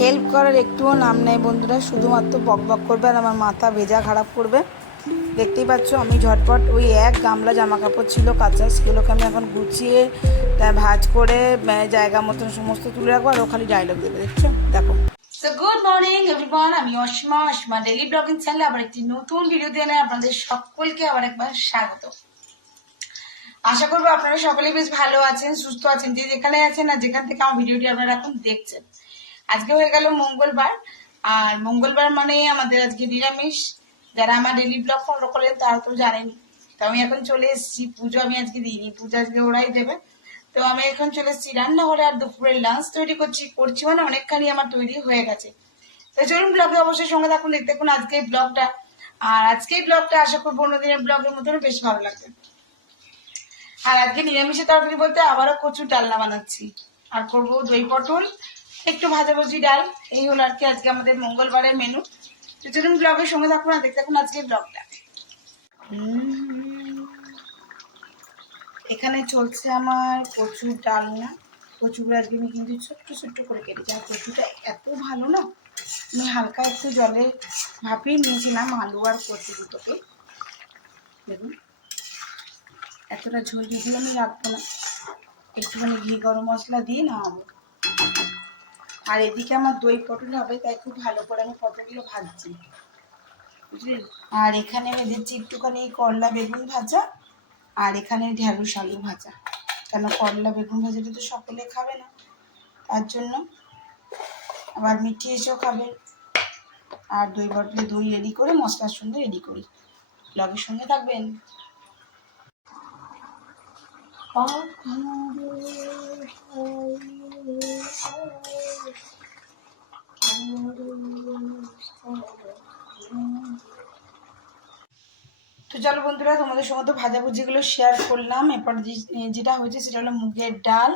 Help করার একটুও নাম নেই বন্ধুরা, শুধুমাত্র বকবক করবে আর আমার মাথা ভেজা খারাপ করবে। দেখতেই পাচ্ছ আমি ঝটপট ওই এক গামলা জামা কাপড় ছিল কাঁচা, সেগুলোকে আমি এখন গুছিয়ে ভাঁজ করে জায়গা মতন সমস্ত তুলে রাখবো, আর ও খালি ডায়লগ দেবে। দেখছো, দেখো। সো গুড মর্নিং এভরিওয়ান, আমি অসীমা ডেইলি ব্লগিং চ্যানেলে আবার একটি নতুন ভিডিও দিয়ে আপনাদের সকলকে আবার একবার স্বাগত। আশা করবো আপনারা সকলেই বেশ ভালো আছেন, সুস্থ আছেন, যে যেখানে আছেন আর যেখান থেকে আমার ভিডিওটি আপনারা এখন দেখছেন। আজকে হয়ে গেল মঙ্গলবার, আর মঙ্গলবার মানে আমাদের আজকে নিরামিষ। যারা আমার ডেইলি ব্লগ ফলো করেন তারা তো জানেনি। তো আমি এখন চলে এসেছি, পুজো আমি আজকে দিইনি, পুজো আজকে ওরাই দেবে। তো আমি এখন চলে এসেছি রান্নাঘরে, আর দুপুরের লাঞ্চ তৈরি করছি মানে অনেকখানি আমার তৈরি হয়ে গেছে। তো চলুন ব্লগে অবশ্যই সঙ্গে থাকুন, দেখতে থাকুন আজকে এই ব্লগটা। আর আজকে এই ব্লগটা আশা করবো অন্যদিনের ব্লগের মতনও বেশ ভালো লাগবে। আর আজকে নিরামিষের তরকারি বলতে আবারও কচুর ডালনা বানাচ্ছি, আর করবো দই পটল, একটু ভাজাভুজি ডাল। এই হলো আর কি আজকে আমাদের মঙ্গলবারের মেনু। তো চলুন ব্লগের সঙ্গে থাকুন আর দেখতে থাকুন আজকে ব্লগটা। এখানে চলছে আমার কচুর ডালনা। কচুগুলো আজকে আমি কিন্তু ছোট্ট ছোট্ট করে কেটেছি, আর কচুটা এত ভালো না, আমি হালকা একটু জলে ভাপিয়ে নিয়েছিলাম আলু আর কচু দুটোকে। দেখুন এতটা ঝোল যদিও আমি রাখবো না, একটুখানি ঘি গরম মশলা দিয়ে নামাবো। আর এদিকে আমার দই পটল হবে, তাই খুব ভালো করে আমি পটলগুলো ভাজছি, বুঝলেন। আর এখানে আমি দিচ্ছি একটুখানি করলা বেগুন ভাজা, আর এখানে ঢ্যাঁড়স আলু ভাজা। কেন করলা বেগুন ভাজাটা তো সকলে খাবে না, তার জন্য। আবার মিঠি এসেও খাবে। আর দই পটলে দই রেডি করে মশলার সঙ্গে রেডি করি। ব্লগের সঙ্গে থাকবেন। তো চলো বন্ধুরা, তোমাদের সঙ্গে তো ভাজাভুজিগুলো শেয়ার করলাম। এরপর যেটা হয়েছে সেটা হলো মুগের ডাল,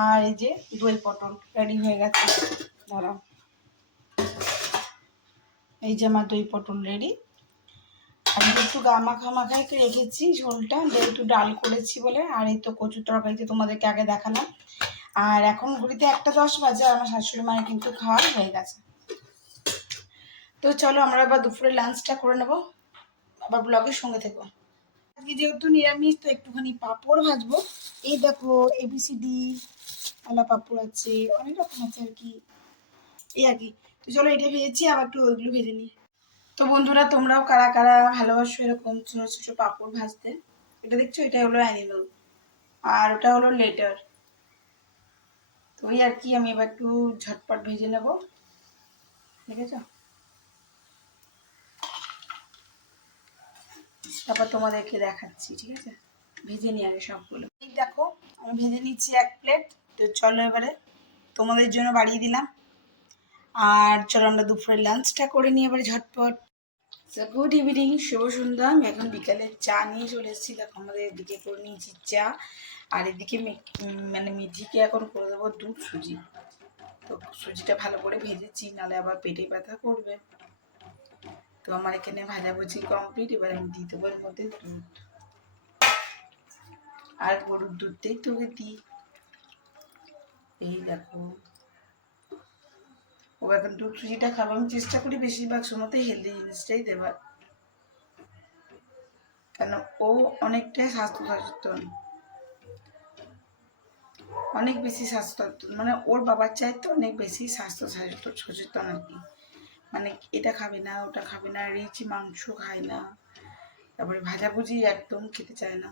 আর এই যে দই পটল রেডি হয়ে গেছে। দাঁড়াও, এই যে আমার দই পটল রেডি। আমি একটু মাখাই রেখেছি ঝোলটা, যেহেতু ডাল করেছি বলে। আর এই তো কচুর তরকারিতে তোমাদেরকে আগে দেখালাম। আর এখন ঘড়িতে 1:10 বাজে, আর আমার শাশুড়ি মায়ের কিন্তু খাওয়া হয়ে গেছে। তো চলো আমরা এবার দুপুরে লাঞ্চটা করে নেবো, আবার ব্লগের সঙ্গে থেকো। আজকে যেহেতু নিরামিষ, তো একটুখানি পাঁপড় ভাজবো। এই দেখো ABCD আলা পাঁপড় আছে, অনেক রকম আছে আর কি, এই আর কি। তো চলো এটা ভেজেছি, আবার একটু ওইগুলো ভেজে নিই। তো বন্ধুরা, তোমরাও কারা কারা ভালোবাসো এরকম ছোট ছোট পাঁপড় ভাজতে। এটা দেখছো, এটা হলো অ্যানিমাল, আর ওটা হলো লেটার। তো ওই আর কি, আমি এবার একটু ঝটপট ভেজে নেব, ঠিক আছে। তারপর তোমাদেরকে দেখাচ্ছি, ঠিক আছে। ভেজে নিই আগে সবগুলো। এই দেখো আমি ভেজে নিচ্ছি 1 প্লেট। তো চলো এবারে তোমাদের জন্য বাড়িয়ে দিলাম। আর চলো আমরা দুপুরের লাঞ্চটা করে নিই এবারে ঝটপট। গুড ইভিনিং, শুভ সন্ধ্যা। আমি এখন বিকালে চা নিয়ে চলে এসেছি। দেখো আমাদের এদিকে করে নিয়েছি চা, আর এদিকে মানে মিঠিকে এখন করে দেবো দুধ সুজি। তো সুজিটা ভালো করে ভেজেছি, নাহলে আবার পেটে ব্যথা করবে। তো আমার এখানে ভাজাভুজি কমপ্লিট। এবার আমি দিয়ে দেবো এর মধ্যে দুধ, আর গরুর দুধটাই তোকে দিই। এই দেখো ও এখন দুধ সুজিটা খাবো। আমি চেষ্টা করি বেশিরভাগ সময়তে হেলদি জিনিসটাই দেবার, কেন ও অনেকটাই স্বাস্থ্য সচেতন, অনেক বেশি স্বাস্থ্য, মানে ওর বাবার চাইতে অনেক বেশি স্বাস্থ্য সচেতন আর কি। মানে এটা খাবে না, ওটা খাবে না, রিচ মাংস খায় না, তারপরে ভাজাভুজি একদম খেতে চায় না।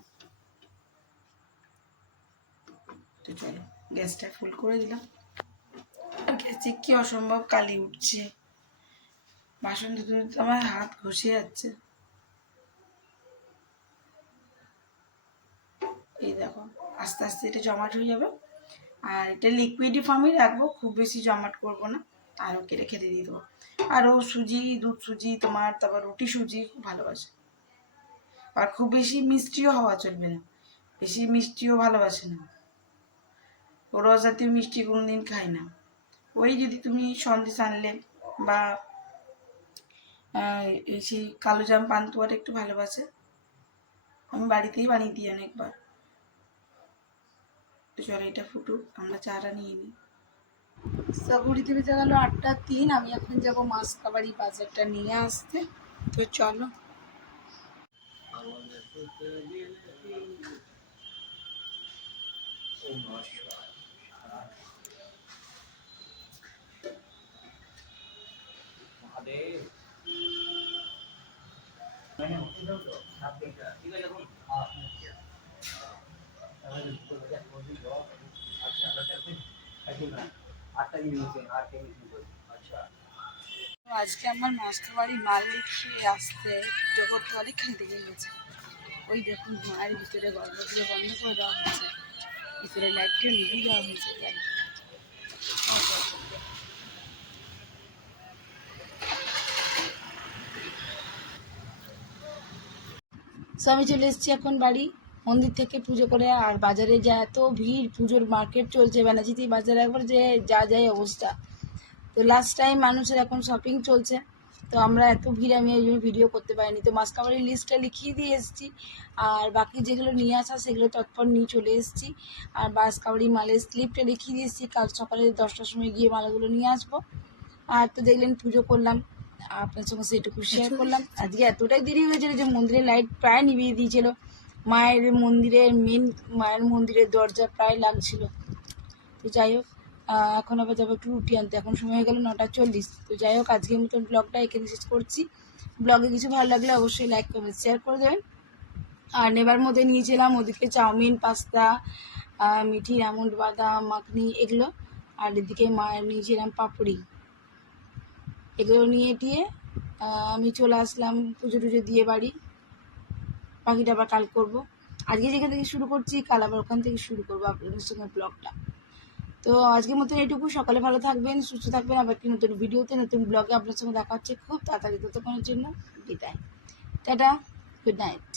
তো চলো গ্যাসটা ফুল করে দিলাম। গ্যাসে কি অসম্ভব কালি উঠছে, বাসন ধুতে ধুতে আমার হাত ঘষে যাচ্ছে। এই দেখো আস্তে আস্তে এটা জমাট হয়ে যাবে, আর এটা লিকুইডি ফর্মই রাখবো, খুব বেশি জমাট করবো না। আর ওকে রেখে দিয়ে দেবো। আর ও সুজি, দুধ সুজি তোমার, তারপর রুটি সুজি খুব ভালোবাসে। আর খুব বেশি মিষ্টিও হওয়া চলবে না, বেশি মিষ্টিও ভালোবাসে না। ও রস জাতীয় মিষ্টি কোনোদিন খায় না। ওই যদি তুমি সন্দেশ আনলে বা সেই কালোজাম পান্তুয়াটা একটু ভালোবাসে, আমি বাড়িতেই বানিয়ে দিই অনেকবার। তো চলো এটা ফুটুক, আমরা চাটা নিয়ে নিই। ঘড়িতে বেজে গেল 8টা 3। আমি এখন যাব মাসকাবাড়ি বাজারটা নিয়ে আসতে। তো চলো। আজকে আমার মাসকাবাড়ি মাল খেয়ে আসতে জগৎ অনেকখান থেকে গেছে। ওই দেখুন মায়ের ভিতরে গর্ভগৃহ বন্ধ করে দেওয়া হয়েছে, ভিতরে লাইটটা লিভিয়ে দেওয়া হয়েছে। তাই আমি চলে এসেছি এখন বাড়ি, মন্দির থেকে পুজো করে। আর বাজারে যা এত ভিড়, পুজোর মার্কেট চলছে ব্যানাচিতি বাজারে, একবার যে যা যায় অবস্থা। তো লাস্ট টাইম মানুষের এখন শপিং চলছে, তো আমরা এত ভিড় আমি এই জন্য ভিডিও করতে পারিনি। তো মাসকাবাড়ির লিস্টটা লিখিয়ে দিয়ে এসেছি, আর বাকি যেগুলো নিয়ে আসা সেগুলো তৎপর নিয়ে চলে এসেছি। আর মাসকাবাড়ি মালের স্লিপটা লিখিয়ে দিয়ে এসেছি, কাল সকালে 10টার সময় গিয়ে মালাগুলো নিয়ে আসবো। আর তো দেখলেন পুজো করলাম, আপনার সঙ্গে সেটুকু শেয়ার করলাম। আজকে এতটাই দেরি হয়েছিল যে মন্দিরের লাইট প্রায় নিভিয়ে দিয়েছিল, মায়ের মন্দিরের দরজা প্রায় লাগছিল। তো যাই হোক, এখন আবার যাবো একটু রুটি আনতে, এখন সময় হয়ে গেল 9টা 40। তো যাই হোক, আজকের মতন ব্লগটা এখানে শেষ করছি। ব্লগে কিছু ভালো লাগলে অবশ্যই লাইক কমেন্ট শেয়ার করে দেবেন। আর নেবার মধ্যে নিয়েছিলাম ওদিকে চাউমিন, পাস্তা, মিঠি, আমন্ড, বাদাম, মাখনি এগুলো। আর এদিকে মায়ের নিয়েছিলাম পাপড়ি। এগুলো নিয়ে টিয়ে আমি চলে আসলাম পুজো টুজো দিয়ে বাড়ি। বাকিটা আবার কাল করবো। আজকে যেখান থেকে শুরু করছি, কাল আবার ওখান থেকে শুরু করবো আপনাদের সঙ্গে ব্লগটা। তো আজকের মতন এইটুকু। সকালে ভালো থাকবেন, সুস্থ থাকবেন। আবার একটি নতুন ভিডিওতে, নতুন ব্লগে আপনার সঙ্গে দেখা হচ্ছে খুব তাড়াতাড়ি। ততক্ষণের জন্য বিদায়, টাটা, গুড নাইট।